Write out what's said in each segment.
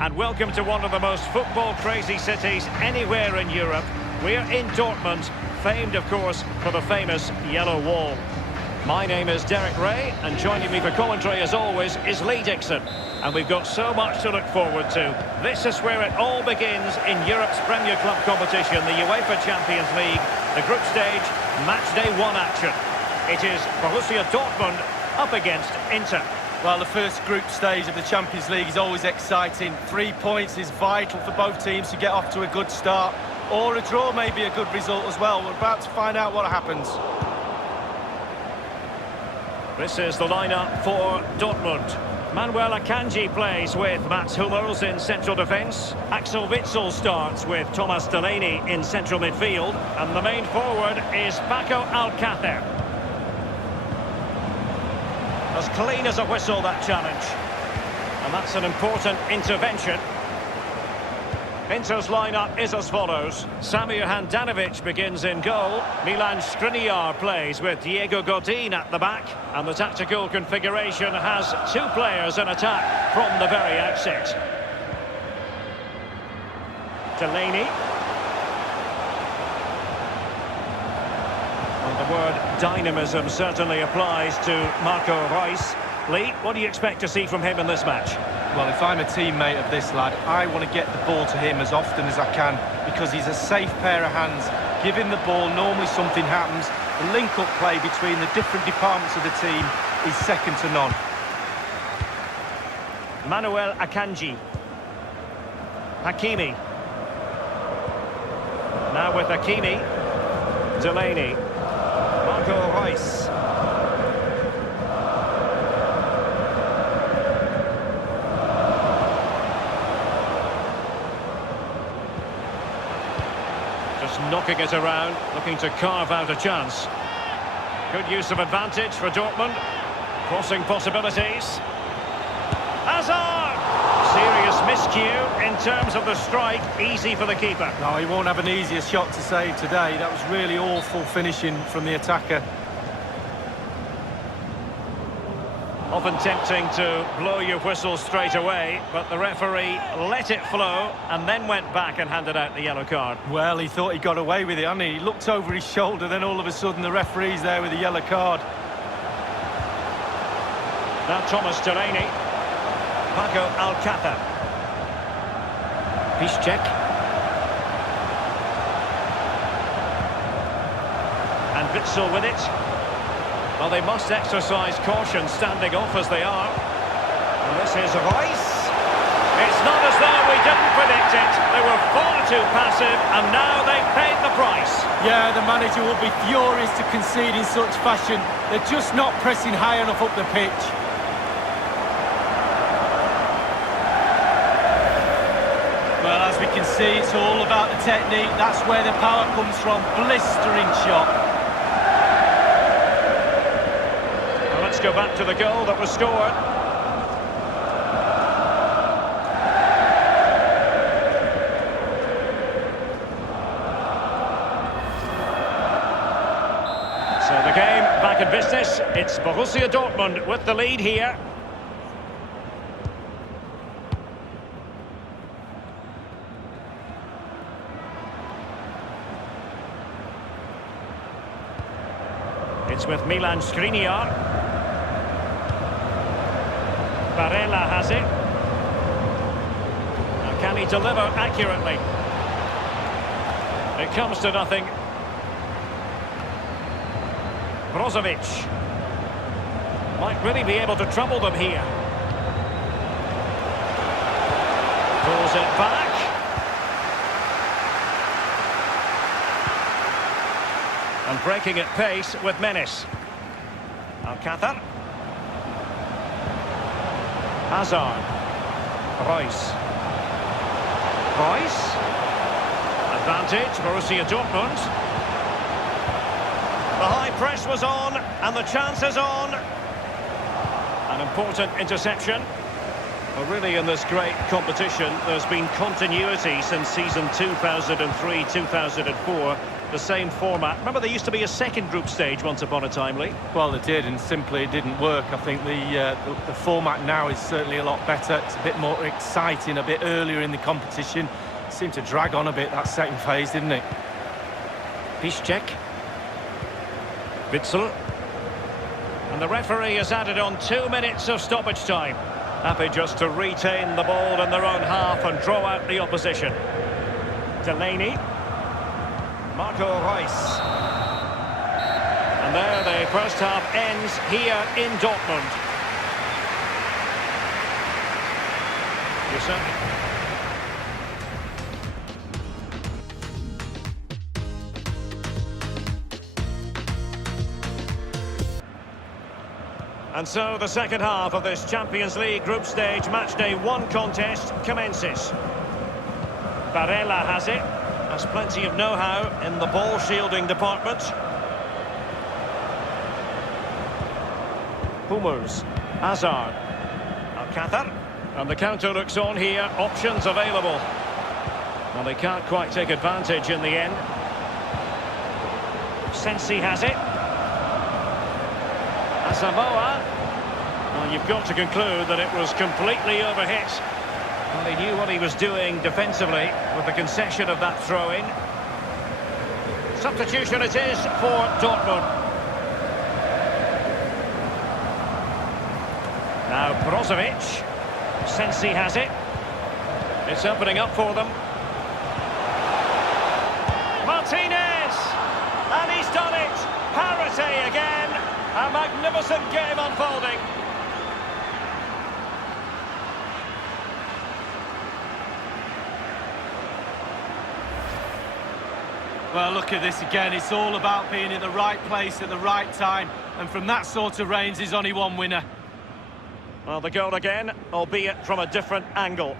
and welcome to one of the most football-crazy cities anywhere in Europe. We're in Dortmund, famed, of course, for the famous Yellow Wall. My name is Derek Ray, and joining me for commentary, as always, is Lee Dixon. And we've got so much to look forward to. This is where it all begins in Europe's Premier Club competition, the UEFA Champions League, the group stage, match day 1 action. It is Borussia Dortmund up against Inter. Well, the first group stage of the Champions League is always exciting. 3 points is vital for both teams to get off to a good start. Or a draw may be a good result as well. We're about to find out what happens. This is the lineup for Dortmund. Manuel Akanji plays with Mats Hummels in central defence. Axel Witsel starts with Thomas Delaney in central midfield. And the main forward is Paco Alcácer. As clean as a whistle, that challenge. And that's an important intervention. Inter's lineup is as follows. Samir Handanovic begins in goal. Milan Skriniar plays with Diego Godin at the back. And the tactical configuration has 2 players in attack from the very outset. Delaney. Well, the word dynamism certainly applies to Marco Reus. Lee, what do you expect to see from him in this match? Well, if I'm a teammate of this lad, I want to get the ball to him as often as I can because he's a safe pair of hands. Give him the ball, normally something happens. The link-up play between the different departments of the team is second to none. Manuel Akanji. Hakimi. Now with Hakimi. Delaney. Marco Reus. Knocking it around, looking to carve out a chance. Good use of advantage for Dortmund. Crossing possibilities. Hazard! Serious miscue in terms of the strike. Easy for the keeper. No, he won't have an easier shot to save today. That was really awful finishing from the attacker. Often tempting to blow your whistle straight away, but the referee let it flow and then went back and handed out the yellow card. Well, he thought he got away with it, hadn't he? He looked over his shoulder, then all of a sudden the referee's there with a yellow card. Now Thomas Delaney. Paco Alcácer. Piszczek. And Witsel with it. Well, they must exercise caution standing off as they are. And this is Reus. It's not as though we didn't predict it. They were far too passive, and now they've paid the price. Yeah, the manager will be furious to concede in such fashion. They're just not pressing high enough up the pitch. Well, as we can see, it's all about the technique. That's where the power comes from. Blistering shot. Let's go back to the goal that was scored. So the game back in business. It's Borussia Dortmund with the lead here. It's with Milan Skriniar. Barella has it. Now can he deliver accurately? It comes to nothing. Brozovic might really be able to trouble them here. Pulls it back. And breaking at pace with menace. Alcácer. Hazard. Reus. Reus. Advantage, Borussia Dortmund. The high press was on, and the chance is on. An important interception. Well, really, in this great competition, there's been continuity since season 2003-2004. the same format. Remember, there used to be a second group stage once upon a time, Lee? Well, it did, and simply it didn't work. I think the format now is certainly a lot better. It's a bit more exciting, a bit earlier in the competition. It seemed to drag on a bit, that second phase, didn't it? Piszczek. Witsel. And the referee has added on 2 minutes of stoppage time. Happy just to retain the ball in their own half and draw out the opposition. Delaney. Marco Reus. And there the first half ends here in Dortmund. Yes, and so the second half of this Champions League group stage matchday 1 contest commences. Barella has it, has plenty of know-how in the ball shielding department. Hummels, Hazard, Alcázar, and the counter looks on here, options available. Well, they can't quite take advantage in the end. Sensi has it. Asamoah. Well, you've got to conclude that it was completely overhit. Well, he knew what he was doing defensively with the concession of that throw-in. Substitution it is for Dortmund. Now Brozovic. Sensi has it. It's opening up for them. Martinez! And he's done it! Parity again! A magnificent game unfolding. Well, look at this again. It's all about being in the right place at the right time. And from that sort of range, there's only one winner. Well, the goal again, albeit from a different angle.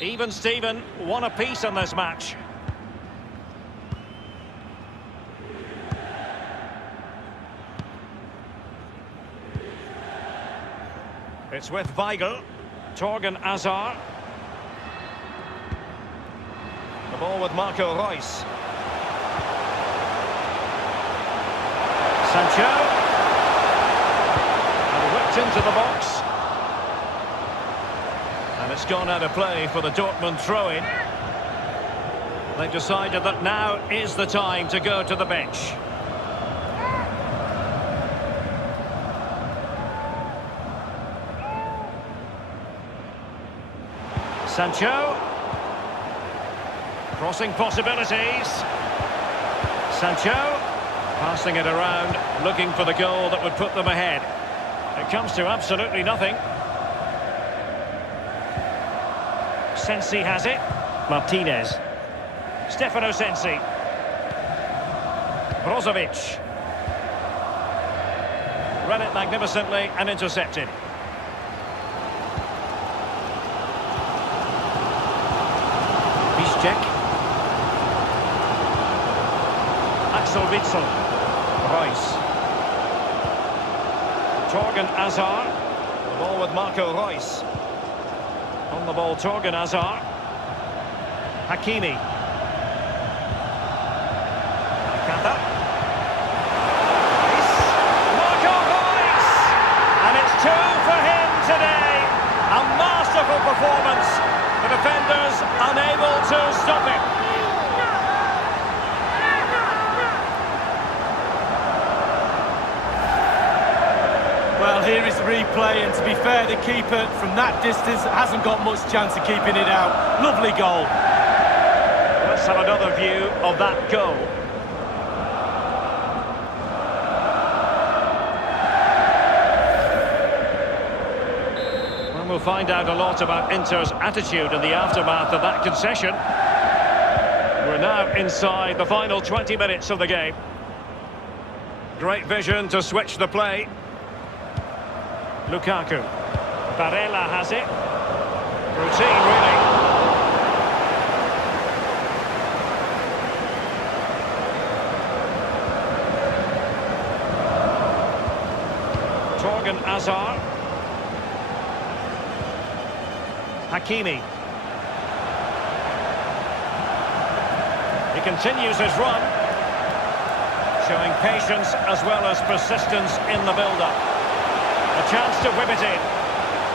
Even Steven, 1 apiece in this match. It's with Weigl. Torgan Hazard. The ball with Marco Reus. Sancho. And whipped into the box. And it's gone out of play for the Dortmund throw-in. They've decided that now is the time to go to the bench. Sancho. Crossing possibilities. Sancho. Passing it around, looking for the goal that would put them ahead. It comes to absolutely nothing. Sensi has it. Martinez. Stefano Sensi. Brozovic. Ran it magnificently and intercepted. Piszczek. Axel Witsel. Reus. Torgan Hazard. The ball with Marco Reus. On the ball, Torgan Hazard. Hakimi. Alcázar. Marco Reus! And it's 2 for him today. A masterful performance. The defenders unable to stop it. Well, here is the replay, and to be fair, the keeper from that distance hasn't got much chance of keeping it out. Lovely goal. Let's have another view of that goal. Well, we'll find out a lot about Inter's attitude in the aftermath of that concession. We're now inside the final 20 minutes of the game. Great vision to switch the play. Lukaku. Barella has it. Routine, really. Torgan Hazard. Hakimi. He continues his run, showing patience as well as persistence in the build-up. A chance to whip it in.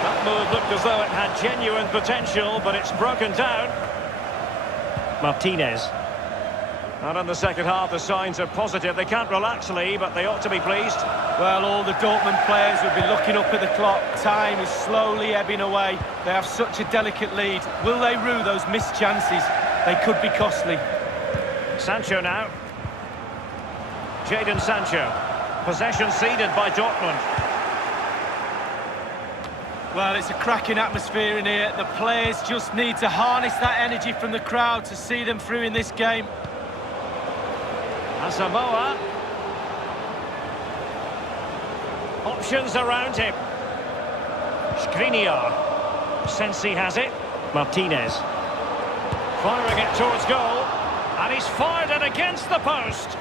That move looked as though it had genuine potential, but it's broken down. Martinez. And in the second half, the signs are positive. They can't relax, Lee, but they ought to be pleased. Well, all the Dortmund players would be looking up at the clock. Time is slowly ebbing away. They have such a delicate lead. Will they rue those missed chances? They could be costly. Sancho now. Jadon Sancho. Possession ceded by Dortmund. Well, it's a cracking atmosphere in here. The players just need to harness that energy from the crowd to see them through in this game. Asamoah. Options around him. Skriniar. Sensi has it. Martinez. Firing it towards goal. And he's fired it against the post.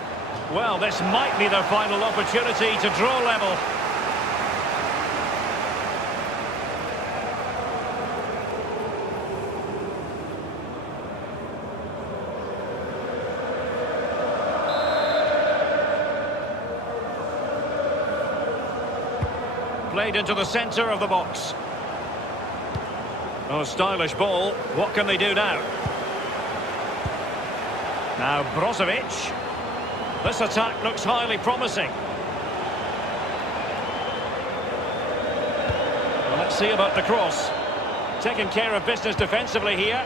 Well, this might be their final opportunity to draw level. Played into the centre of the box. Oh, stylish ball. What can they do now? Now Brozovic. This attack looks highly promising. Well, let's see about the cross. Taking care of business defensively here.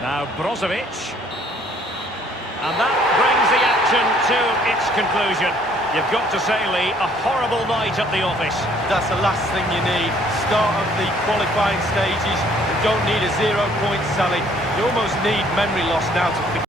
Now Brozovic. And that brings the action to its conclusion. You've got to say, Lee, a horrible night at the office. That's the last thing you need. Start of the qualifying stages. You don't need a 0 point sally. You almost need memory loss now to forget.